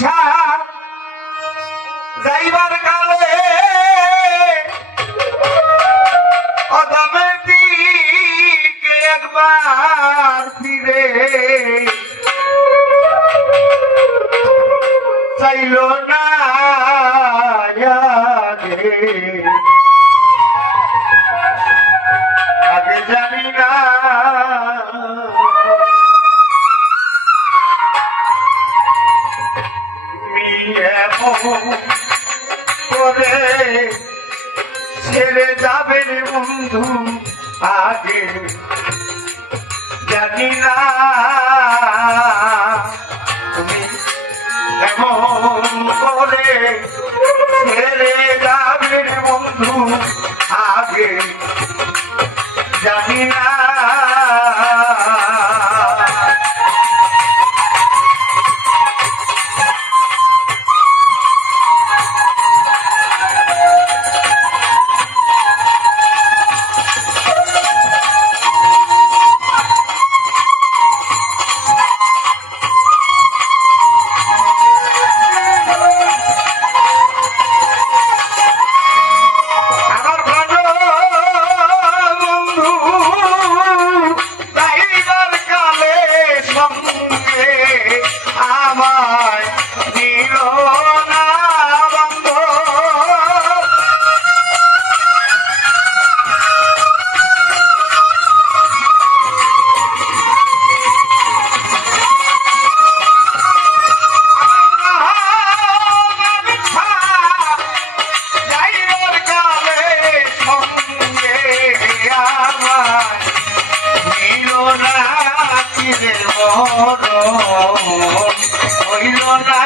শাহ যাইবার কালে অদমের দিকে একবার ফিরে করে ছেড়ে যাবে বন্ধু আগে জানি না তুমি এমন করে ছেড়ে যাবে বন্ধু, আগে। জানি না হইল না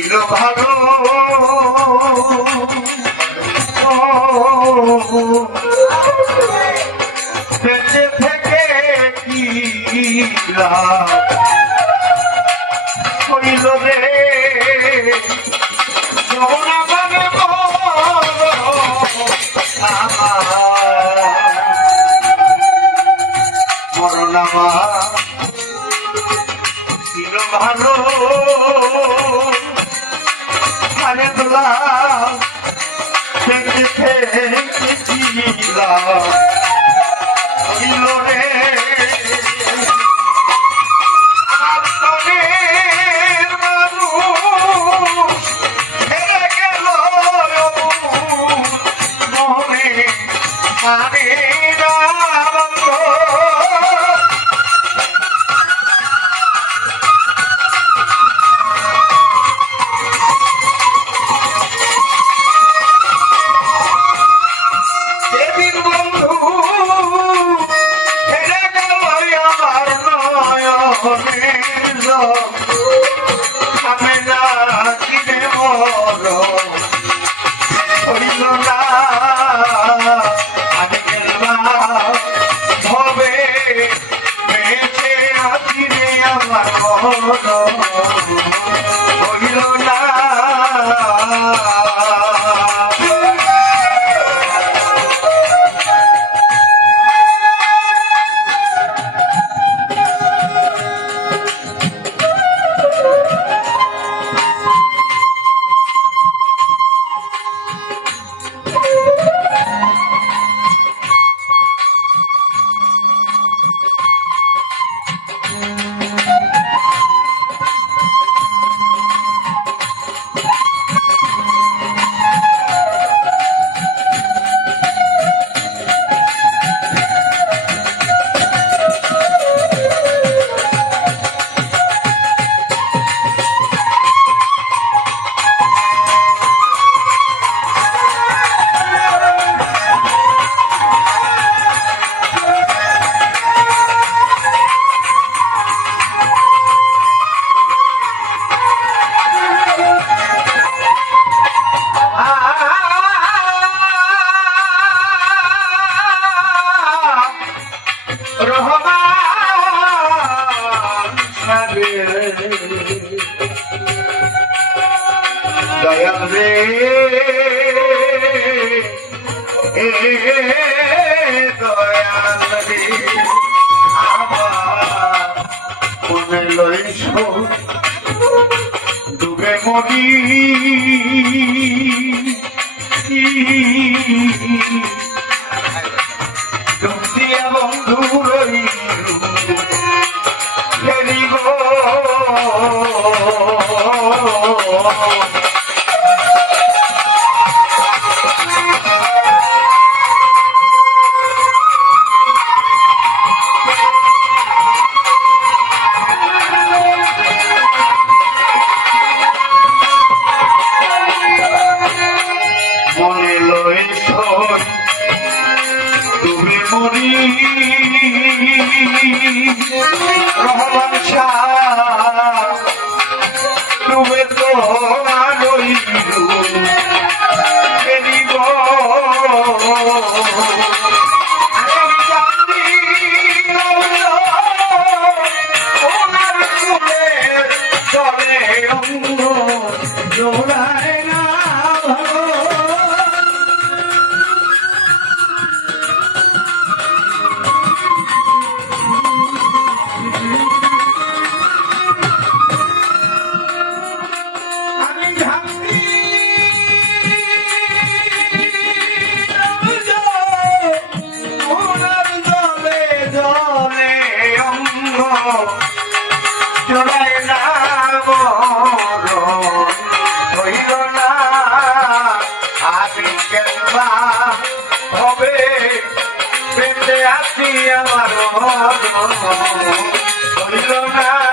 ছিল ভালো। বেঁচে থেকে কি কইল রে যমুনা বনে মরণামা ছিল ভালো। আরে তোলা দেখে ছিলাম কইল রে oh. Oh, আমার হইল না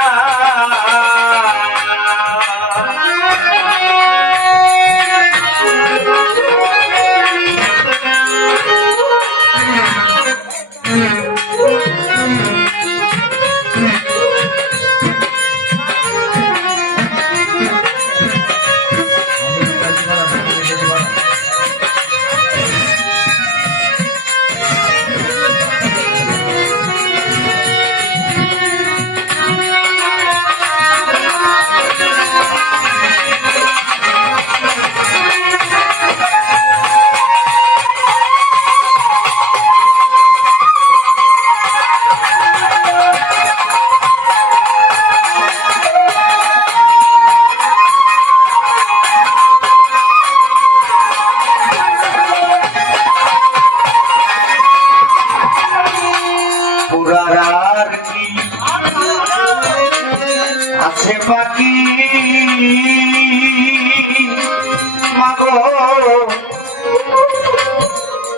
মাগো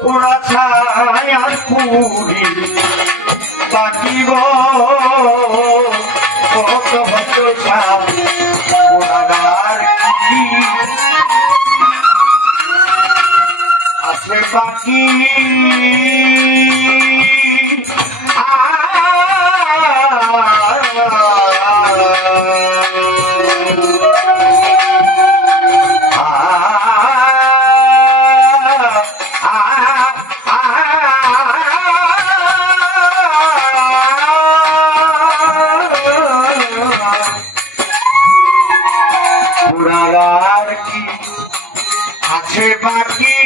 ওরা ছায়া পুরি বাকিব কত ভরসা ওনার কি? আছে বাকি। পাখি